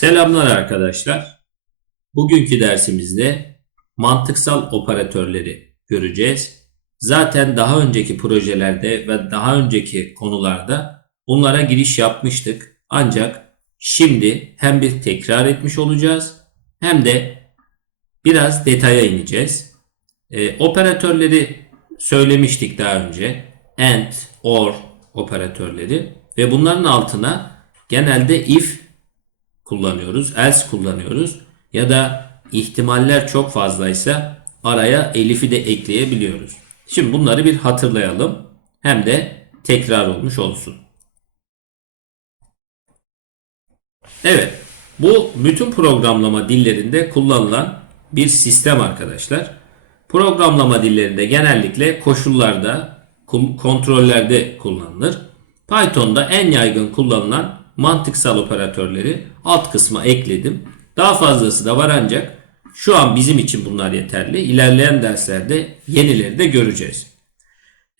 Selamlar arkadaşlar. Bugünkü dersimizde mantıksal operatörleri göreceğiz. Zaten daha önceki projelerde ve daha önceki konularda bunlara giriş yapmıştık. Ancak şimdi hem bir tekrar etmiş olacağız hem de biraz detaya ineceğiz. Ee, operatörleri söylemiştik daha önce. AND, OR operatörleri ve bunların altına genelde if kullanıyoruz, else kullanıyoruz ya da ihtimaller çok fazlaysa araya elif'i de ekleyebiliyoruz. Şimdi bunları bir hatırlayalım hem de tekrar olmuş olsun. Evet, bu bütün programlama dillerinde kullanılan bir sistem arkadaşlar. Programlama dillerinde genellikle koşullarda, kontrollerde kullanılır. Python'da en yaygın kullanılan mantıksal operatörleri alt kısma ekledim. Daha fazlası da var ancak şu an bizim için bunlar yeterli. İlerleyen derslerde yenileri de göreceğiz.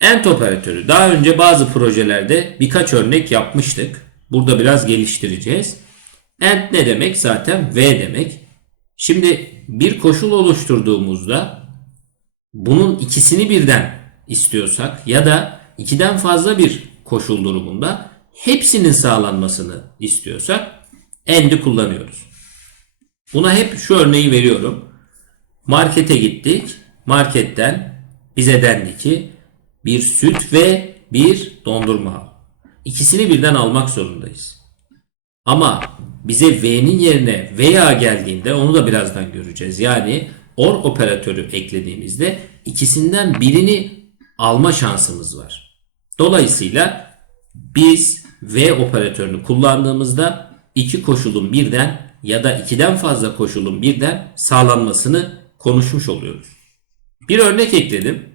AND operatörü daha önce bazı projelerde birkaç örnek yapmıştık. Burada biraz geliştireceğiz. AND ne demek? Zaten V demek. Şimdi bir koşul oluşturduğumuzda bunun ikisini birden istiyorsak ya da ikiden fazla bir koşul durumunda hepsinin sağlanmasını istiyorsak AND'i kullanıyoruz. Buna hep şu örneği veriyorum. Markete gittik. Marketten bize dendi ki bir süt ve bir dondurma al. İkisini birden almak zorundayız. Ama bize V'nin yerine veya geldiğinde onu da birazdan göreceğiz. Yani OR operatörü eklediğimizde ikisinden birini alma şansımız var. Dolayısıyla biz V operatörünü kullandığımızda iki koşulun birden ya da ikiden fazla koşulun birden sağlanmasını konuşmuş oluyoruz. Bir örnek ekledim.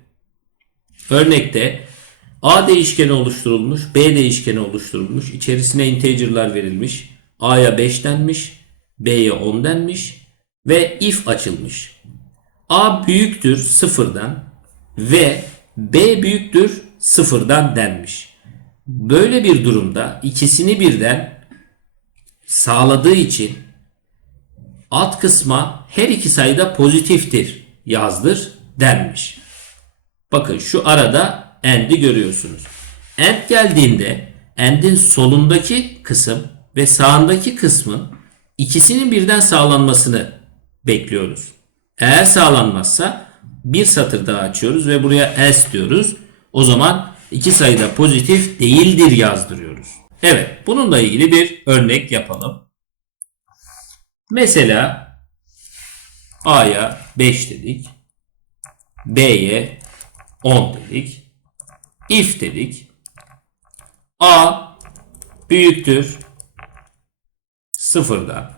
Örnekte A değişkeni oluşturulmuş, B değişkeni oluşturulmuş, içerisine integer'lar verilmiş, A'ya 5 denmiş, B'ye 10 denmiş ve if açılmış. A büyüktür sıfırdan ve B büyüktür sıfırdan denmiş. Böyle bir durumda ikisini birden sağladığı için alt kısma her iki sayıda pozitiftir yazdır denmiş. Bakın şu arada and'i görüyorsunuz. And geldiğinde and'in solundaki kısım ve sağındaki kısmın ikisinin birden sağlanmasını bekliyoruz. Eğer sağlanmazsa bir satır daha açıyoruz ve buraya else diyoruz. O zaman iki sayıda pozitif değildir yazdırıyoruz. Evet, bununla ilgili bir örnek yapalım. Mesela A'ya 5 dedik. B'ye 10 dedik. If dedik. A büyüktür sıfırdan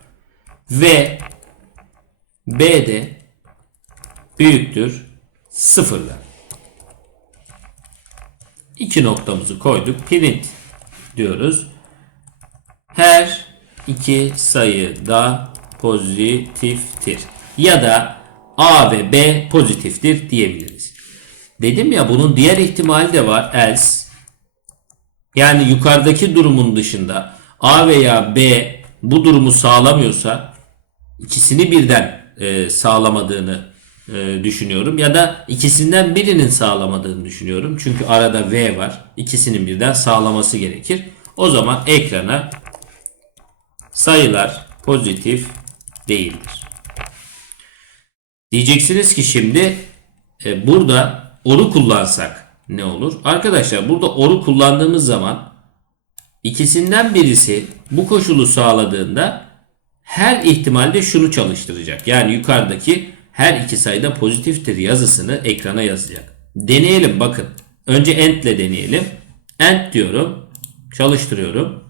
ve B de büyüktür sıfırdan. İki noktamızı koyduk. Print diyoruz. Her iki sayı da pozitiftir. Ya da A ve B pozitiftir diyebiliriz. Dedim ya bunun diğer ihtimali de var else. Yani yukarıdaki durumun dışında A veya B bu durumu sağlamıyorsa ikisini birden e, sağlamadığını e, düşünüyorum. Ya da ikisinden birinin sağlamadığını düşünüyorum. Çünkü arada V var. İkisinin birden sağlaması gerekir. O zaman ekrana sayılar pozitif değildir. Diyeceksiniz ki şimdi e, burada oru kullansak ne olur? Arkadaşlar burada oru kullandığımız zaman ikisinden birisi bu koşulu sağladığında her ihtimalde şunu çalıştıracak. Yani yukarıdaki her iki sayıda pozitiftir yazısını ekrana yazacak. Deneyelim bakın. Önce end ile deneyelim. End diyorum. Çalıştırıyorum.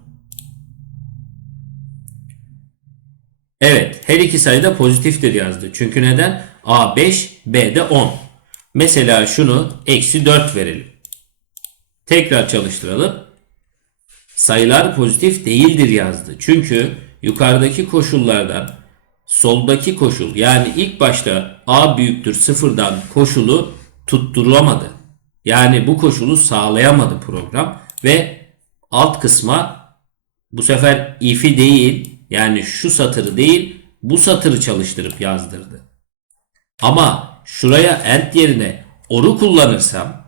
Evet her iki sayıda pozitiftir yazdı. Çünkü neden? A 5 B de 10. Mesela şunu eksi 4 verelim. Tekrar çalıştıralım. Sayılar pozitif değildir yazdı. Çünkü yukarıdaki koşullardan soldaki koşul yani ilk başta A büyüktür sıfırdan koşulu tutturulamadı. Yani bu koşulu sağlayamadı program ve alt kısma bu sefer if'i değil Yani şu satırı değil bu satırı çalıştırıp yazdırdı. Ama şuraya end yerine or'u kullanırsam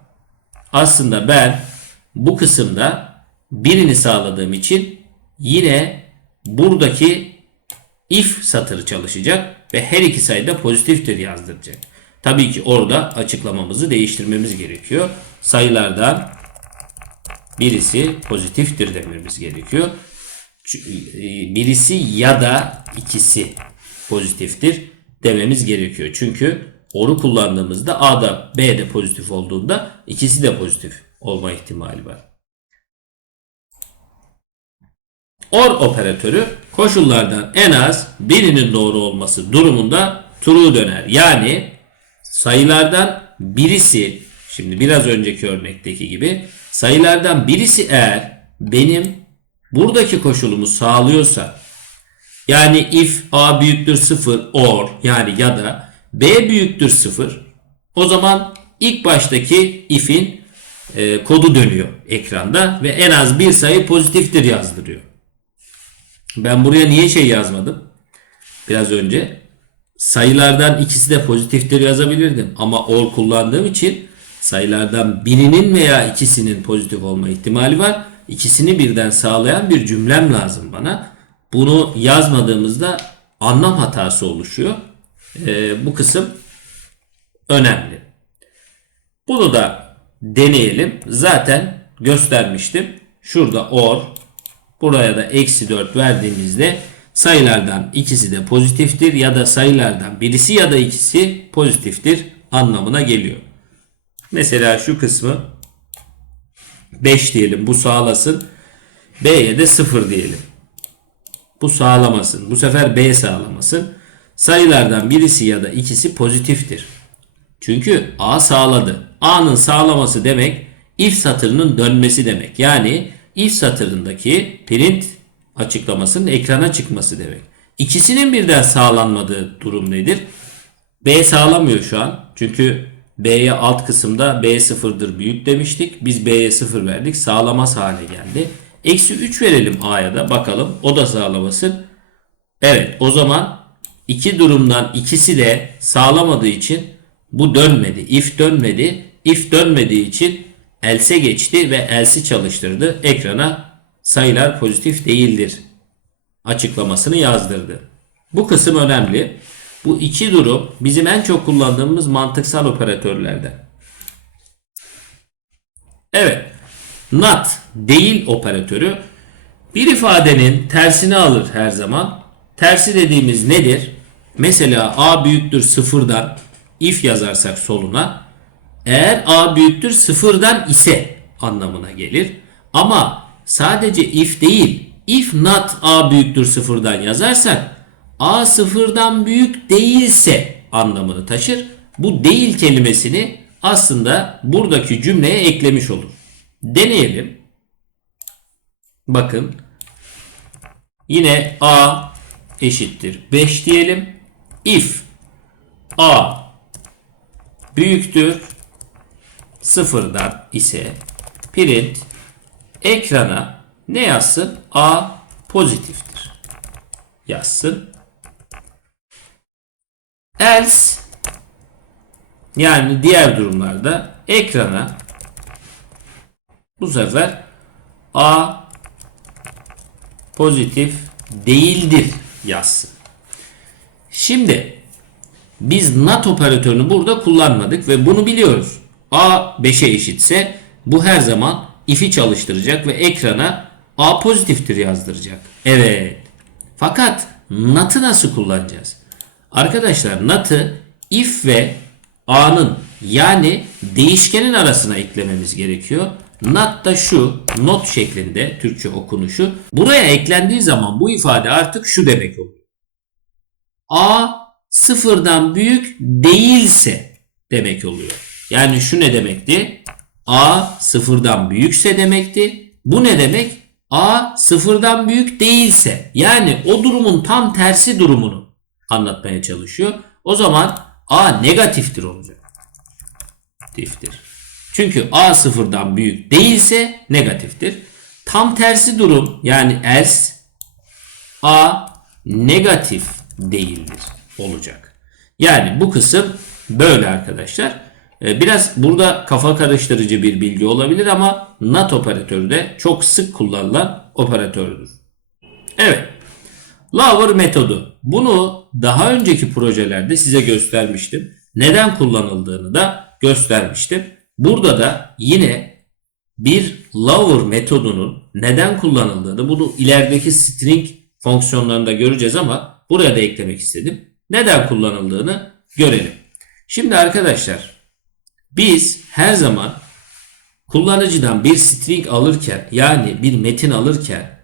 aslında ben bu kısımda birini sağladığım için yine buradaki if satırı çalışacak ve her iki sayıda pozitiftir yazdıracak. Tabii ki orada açıklamamızı değiştirmemiz gerekiyor. Sayılardan birisi pozitiftir dememiz gerekiyor. E, Birisi ya da ikisi pozitiftir dememiz gerekiyor. Çünkü or'u kullandığımızda A'da B'de pozitif olduğunda ikisi de pozitif olma ihtimali var. OR operatörü koşullardan en az birinin doğru olması durumunda true döner. Yani sayılardan birisi şimdi biraz önceki örnekteki gibi sayılardan birisi eğer benim buradaki koşulumu sağlıyorsa yani if a büyüktür 0 or yani ya da b büyüktür 0 o zaman ilk baştaki if'in e, kodu dönüyor ekranda ve en az bir sayı pozitiftir yazdırıyor. Ben buraya niye şey yazmadım? Biraz önce sayılardan ikisi de pozitiftir yazabilirdim. Ama or kullandığım için sayılardan birinin veya ikisinin pozitif olma ihtimali var. İkisini birden sağlayan bir cümlem lazım bana. Bunu yazmadığımızda anlam hatası oluşuyor. Ee, bu kısım önemli. Bunu da deneyelim. Zaten göstermiştim. Şurada or, buraya da eksi 4 verdiğimizde sayılardan ikisi de pozitiftir ya da sayılardan birisi ya da ikisi pozitiftir anlamına geliyor. Mesela şu kısmı 5 diyelim bu sağlasın. B'ye de 0 diyelim. Bu sağlamasın. Bu sefer B sağlamasın. Sayılardan birisi ya da ikisi pozitiftir. Çünkü A sağladı. A'nın sağlaması demek if satırının dönmesi demek. Yani if satırındaki print açıklamasının ekrana çıkması demek. İkisinin birden sağlanmadığı durum nedir? B sağlamıyor şu an. Çünkü B'ye alt kısımda B sıfırdır büyük demiştik. Biz B'ye sıfır verdik. Sağlamaz hale geldi. Eksi 3 verelim A'ya da bakalım. O da sağlamasın. Evet o zaman iki durumdan ikisi de sağlamadığı için bu dönmedi. If dönmedi. If dönmediği için else geçti ve else'i çalıştırdı. Ekrana sayılar pozitif değildir açıklamasını yazdırdı. Bu kısım önemli. Bu iki durum bizim en çok kullandığımız mantıksal operatörlerden. Evet. Not değil operatörü bir ifadenin tersini alır her zaman. Tersi dediğimiz nedir? Mesela a büyüktür sıfırdan if yazarsak soluna eğer a büyüktür sıfırdan ise anlamına gelir. Ama sadece if değil if not a büyüktür sıfırdan yazarsak a sıfırdan büyük değilse anlamını taşır. Bu değil kelimesini aslında buradaki cümleye eklemiş olur. Deneyelim. Bakın. Yine a eşittir 5 diyelim. If a büyüktür sıfırdan ise print ekrana ne yazsın? A pozitiftir. Yazsın. Else yani diğer durumlarda ekrana bu sefer A pozitif değildir yazsın. Şimdi biz not operatörünü burada kullanmadık ve bunu biliyoruz. A 5'e eşitse bu her zaman if'i çalıştıracak ve ekrana A pozitiftir yazdıracak. Evet. Fakat not'ı nasıl kullanacağız? Arkadaşlar not'ı if ve A'nın yani değişkenin arasına eklememiz gerekiyor. Not da şu not şeklinde Türkçe okunuşu. Buraya eklendiği zaman bu ifade artık şu demek oluyor. A sıfırdan büyük değilse demek oluyor. Yani şu ne demekti? A sıfırdan büyükse demekti. Bu ne demek? A sıfırdan büyük değilse. Yani o durumun tam tersi durumunu anlatmaya çalışıyor. O zaman A negatiftir olacak. Negatiftir. Çünkü A sıfırdan büyük değilse negatiftir. Tam tersi durum yani else A negatif değildir olacak. Yani bu kısım böyle arkadaşlar. Ee, Biraz burada kafa karıştırıcı bir bilgi olabilir ama NAT operatörü de çok sık kullanılan operatördür. Evet. Lower metodu. Bunu daha önceki projelerde size göstermiştim. Neden kullanıldığını da göstermiştim. Burada da yine bir lower metodunun neden kullanıldığını bunu ilerideki string fonksiyonlarında göreceğiz ama buraya da eklemek istedim. Neden kullanıldığını görelim. Şimdi arkadaşlar biz her zaman kullanıcıdan bir string alırken yani bir metin alırken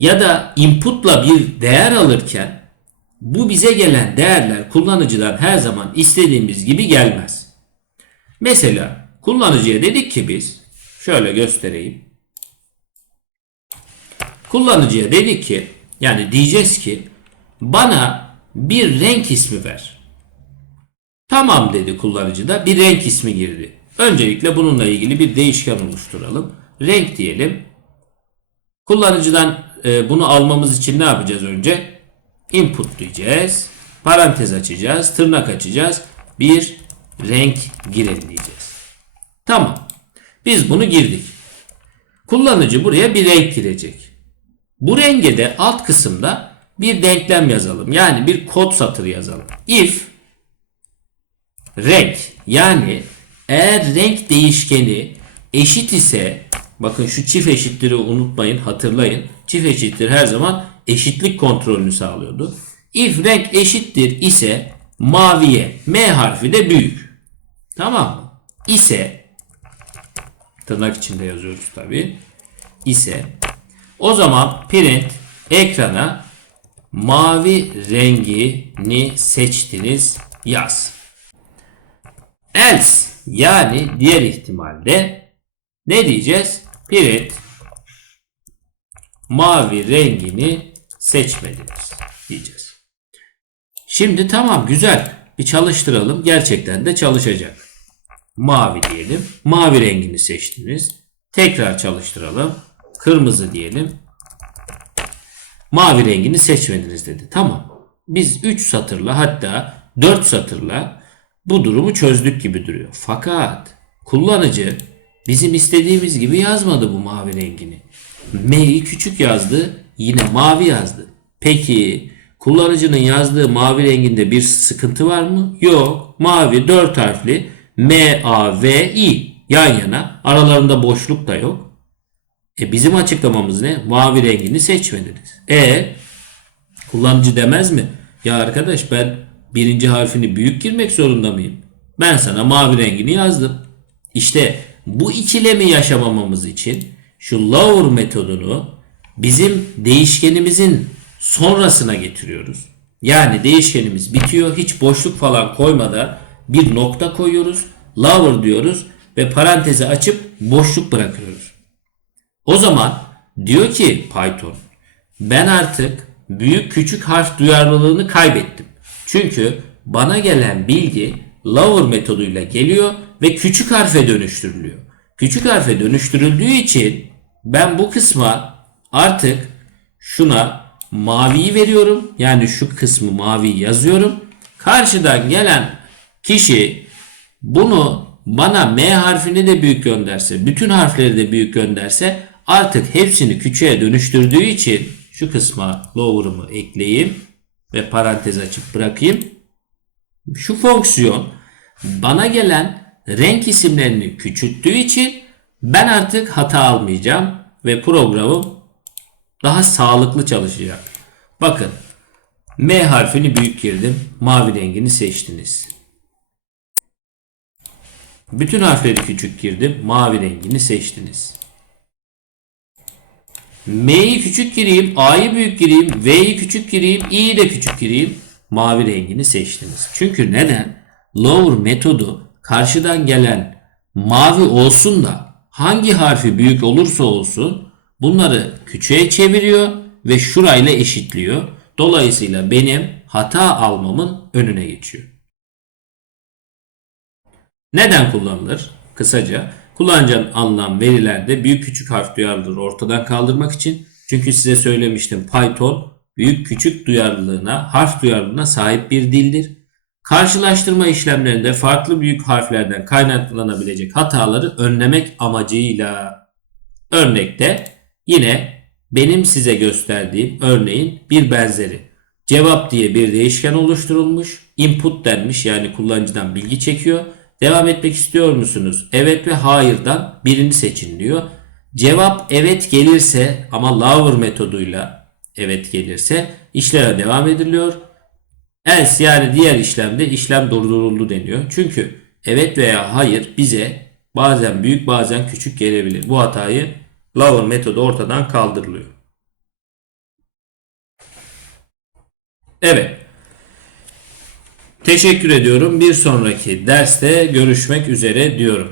ya da inputla bir değer alırken bu bize gelen değerler kullanıcıdan her zaman istediğimiz gibi gelmez. Mesela kullanıcıya dedik ki biz şöyle göstereyim. Kullanıcıya dedik ki yani diyeceğiz ki bana bir renk ismi ver. Tamam dedi kullanıcı da bir renk ismi girdi. Öncelikle bununla ilgili bir değişken oluşturalım. Renk diyelim. Kullanıcıdan e, bunu almamız için ne yapacağız önce? Input diyeceğiz. Parantez açacağız. Tırnak açacağız. Bir renk girin diyeceğiz. Tamam. Biz bunu girdik. Kullanıcı buraya bir renk girecek. Bu renge de alt kısımda bir denklem yazalım. Yani bir kod satırı yazalım. If renk yani eğer renk değişkeni eşit ise bakın şu çift eşitleri unutmayın hatırlayın. Çift eşittir her zaman eşitlik kontrolünü sağlıyordu. If renk eşittir ise maviye M harfi de büyük. Tamam mı? İse tırnak içinde yazıyoruz tabi. İse o zaman print ekrana mavi rengini seçtiniz yaz. Else yani diğer ihtimalde ne diyeceğiz? Print mavi rengini seçmediniz diyeceğiz. Şimdi tamam güzel bir çalıştıralım. Gerçekten de çalışacak. Mavi diyelim. Mavi rengini seçtiniz. Tekrar çalıştıralım. Kırmızı diyelim. Mavi rengini seçmediniz dedi. Tamam. Biz 3 satırla hatta 4 satırla bu durumu çözdük gibi duruyor. Fakat kullanıcı bizim istediğimiz gibi yazmadı bu mavi rengini. M'yi küçük yazdı, yine mavi yazdı. Peki kullanıcının yazdığı mavi renginde bir sıkıntı var mı? Yok. Mavi 4 harfli M A V I yan yana. Aralarında boşluk da yok. E bizim açıklamamız ne? Mavi rengini seçmediniz. E kullanıcı demez mi? Ya arkadaş ben birinci harfini büyük girmek zorunda mıyım? Ben sana mavi rengini yazdım. İşte bu ikilemi yaşamamamız için şu lower metodunu bizim değişkenimizin sonrasına getiriyoruz. Yani değişkenimiz bitiyor. Hiç boşluk falan koymadan bir nokta koyuyoruz. Lower diyoruz ve parantezi açıp boşluk bırakıyoruz. O zaman diyor ki Python ben artık büyük küçük harf duyarlılığını kaybettim. Çünkü bana gelen bilgi lower metoduyla geliyor ve küçük harfe dönüştürülüyor. Küçük harfe dönüştürüldüğü için ben bu kısma artık şuna maviyi veriyorum. Yani şu kısmı mavi yazıyorum. Karşıdan gelen kişi bunu bana M harfini de büyük gönderse, bütün harfleri de büyük gönderse artık hepsini küçüğe dönüştürdüğü için şu kısma lower'ımı ekleyeyim ve parantez açıp bırakayım. Şu fonksiyon bana gelen renk isimlerini küçülttüğü için ben artık hata almayacağım ve programım daha sağlıklı çalışacak. Bakın M harfini büyük girdim. Mavi rengini seçtiniz. Bütün harfleri küçük girdim. Mavi rengini seçtiniz. M'yi küçük gireyim, A'yı büyük gireyim, V'yi küçük gireyim, İ'yi de küçük gireyim. Mavi rengini seçtiniz. Çünkü neden? Lower metodu karşıdan gelen mavi olsun da hangi harfi büyük olursa olsun bunları küçüğe çeviriyor ve şurayla eşitliyor. Dolayısıyla benim hata almamın önüne geçiyor. Neden kullanılır? Kısaca kullanacağın anlam verilerde büyük küçük harf duyarlılığı ortadan kaldırmak için. Çünkü size söylemiştim Python büyük küçük duyarlılığına, harf duyarlılığına sahip bir dildir. Karşılaştırma işlemlerinde farklı büyük harflerden kaynaklanabilecek hataları önlemek amacıyla örnekte yine benim size gösterdiğim örneğin bir benzeri. Cevap diye bir değişken oluşturulmuş. Input denmiş yani kullanıcıdan bilgi çekiyor. Devam etmek istiyor musunuz? Evet ve hayırdan birini seçin diyor. Cevap evet gelirse ama lower metoduyla evet gelirse işleme devam ediliyor. Else yani diğer işlemde işlem durduruldu deniyor. Çünkü evet veya hayır bize bazen büyük bazen küçük gelebilir. Bu hatayı lower metodu ortadan kaldırılıyor. Evet. Teşekkür ediyorum. Bir sonraki derste görüşmek üzere diyorum.